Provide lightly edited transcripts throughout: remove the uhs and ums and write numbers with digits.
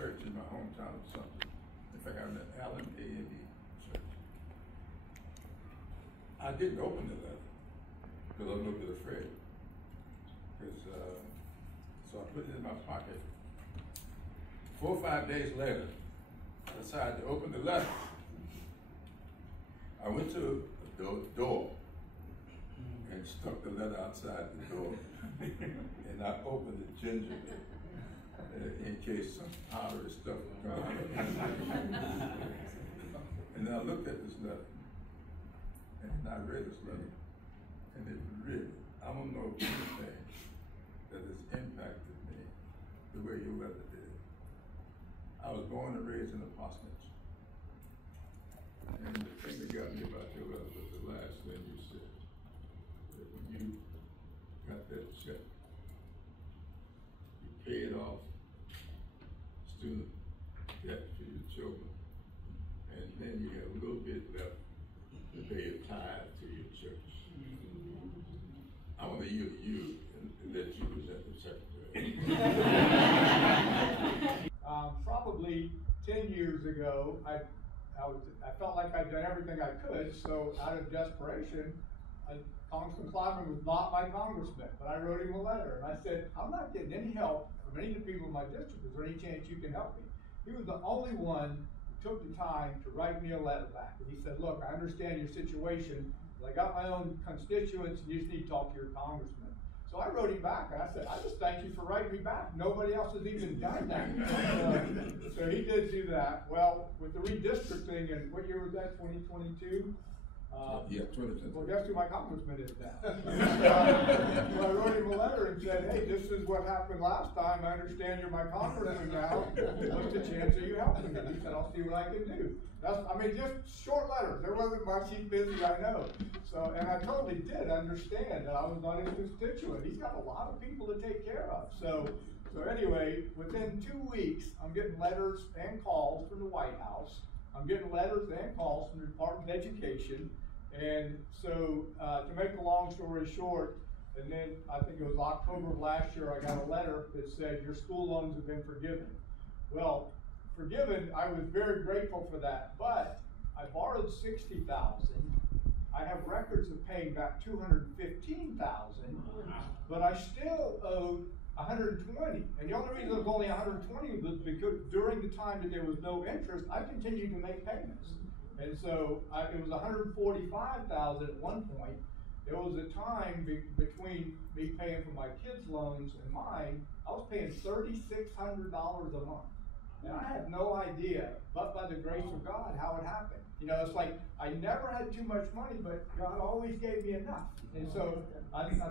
church in my hometown or something. In fact, I was at Allen A&E Church. I didn't open the letter because I was a little bit afraid. So I put it in my pocket. 4 or 5 days later, I decided to open the letter. I went to the door and stuck the letter outside the door. And I opened it gingerly in case some powdery stuff would come out. And I looked at this letter, and I read this letter, and it really, I don't know anything that has impacted me the way your letter did. I was born and raised in a parsonage. And the thing that got me about your letter was the last thing you said. That when you got that check, you paid off student debt for your children, and then you had a little bit left to pay a tithe to your church. I want to yield to you and let you present the secretary. Probably 10 years ago, I felt like I'd done everything I could, so out of desperation, Congressman Clyburn was not my congressman, but I wrote him a letter, and I said, I'm not getting any help from any of the people in my district. Is there any chance you can help me? He was the only one who took the time to write me a letter back. And he said, look, I understand your situation, but I got my own constituents, and you just need to talk to your congressman. So I wrote him back, and I said, I just thank you for writing me back. Nobody else has even done that. So he did do that. Well, with the redistricting, and what year was that, 2022? Yeah, 2022. Well, guess who my congressman is now? So I wrote him a letter and said, hey, this is what happened last time. I understand you're my congressman now. What's the chance of you helping me? He said, I'll see what I can do. Just short letters. There wasn't much. He's busy, I know. So, and I totally did understand that I was not his constituent. He's got a lot of people to take care of. So anyway, within 2 weeks, I'm getting letters and calls from the White House. I'm getting letters and calls from the Department of Education. And so, to make the long story short, and then I think it was October of last year, I got a letter that said, your school loans have been forgiven. Well, forgiven, I was very grateful for that, but I borrowed $60,000. I have records of paying back $215,000, but I still owed $120. And the only reason it was only $120 was because during the time that there was no interest, I continued to make payments. And so it was $145,000 at one point. There was a time between me paying for my kids' loans and mine, I was paying $3,600 a month. And I had no idea, but by the grace of God, how it happened. You know, it's like I never had too much money, but God always gave me enough. And so I think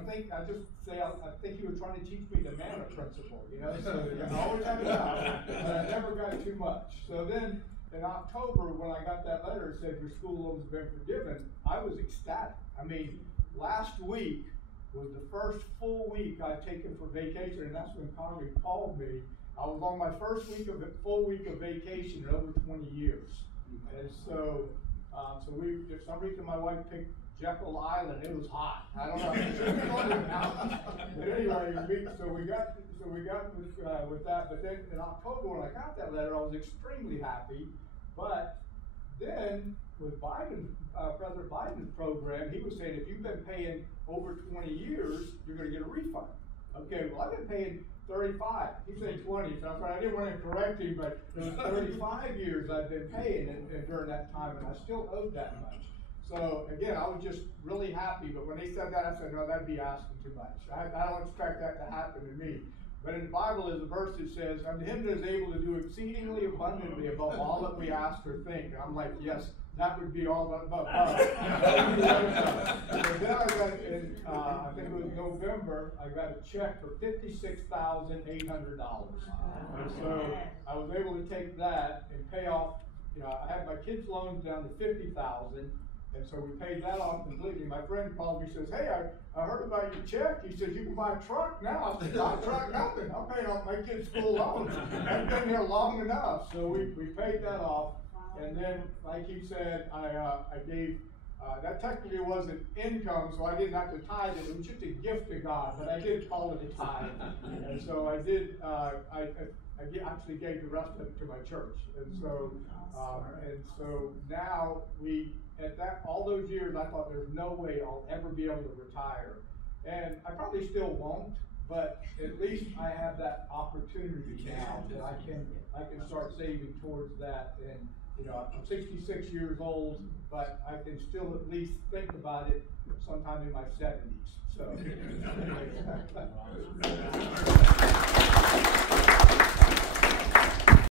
He was trying to teach me the manna principle. You know, so I always had enough, but I never got too much. So then in October, when I got that letter, it said your school loans have been forgiven. I was ecstatic. I mean, last week was the first full week I've taken for vacation, and that's when Congress called me. I was on my first full week of vacation in over 20 years. And so, for some reason my wife picked Jekyll Island. It was hot. I don't know. But anyway, so we got with that. But then in October, when I got that letter, I was extremely happy. But then with President Biden's program, he was saying if you've been paying over 20 years, you're going to get a refund. Okay, well I've been paying 35. He said 20, so I didn't want to correct him, but it was 35 years I've been paying and during that time, and I still owed that much. So again, I was just really happy, but when they said that, I said, no, that'd be asking too much. I don't expect that to happen to me. But in the Bible, there's a verse that says, unto him that is able to do exceedingly abundantly above all that we ask or think. And I'm like, yes, that would be all above. But then I got, I think it was November, I got a check for $56,800. And so I was able to take that and pay off, I had my kids' loans down to $50,000. And so we paid that off completely. My friend called me and says, hey, I heard about your check. He says, you can buy a truck now. I said, I'll truck nothing. I'm paying off my kids' school loans. I've been here long enough. So we paid that off. And then, like he said, I gave, that technically wasn't income, so I didn't have to tithe it. It was just a gift to God, but I did call it a tithe. And so I did, I actually gave the rest of it to my church. And so now all those years I thought there's no way I'll ever be able to retire. And I probably still won't, but at least I have that opportunity now that I can start saving towards that. And you know, I'm 66 years old, but I can still at least think about it sometime in my 70s. So.